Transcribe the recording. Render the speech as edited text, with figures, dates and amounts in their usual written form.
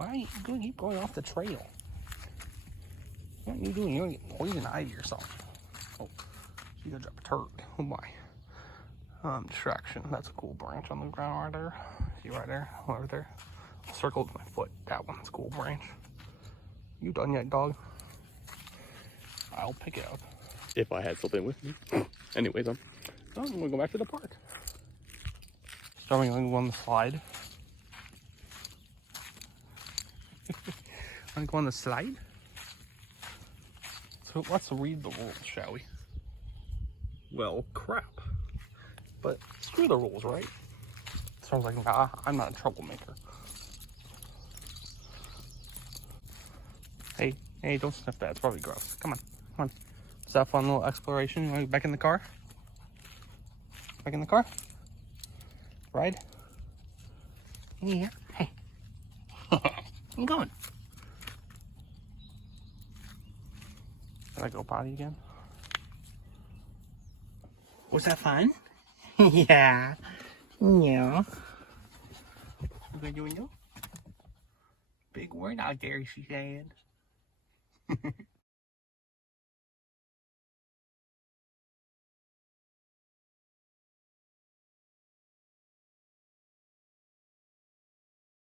Why are you going to keep going off the trail? What are you doing? You're going to get poison ivy or something. Oh, she's going to drop a turd. Oh my. Distraction. That's a cool branch on the ground right there. See right there? Over there. I'll circle with my foot. That one's a cool branch. You done yet, dog? I'll pick it up. If I had something with me. Anyways, I'm going to go back to the park. Starting to go on the slide. Want to go on the slide? So let's read the rules, shall we? Well, crap. But screw the rules, right? Sounds like, nah, I'm not a troublemaker. Hey, don't sniff that. It's probably gross. Come on, come on. Is that a fun little exploration? You want to get back in the car? Back in the car? Ride? Yeah. Hey. Where you going? Did I go potty again? Was that fun? Yeah. Yeah. What are you doing? Big word out there, she said.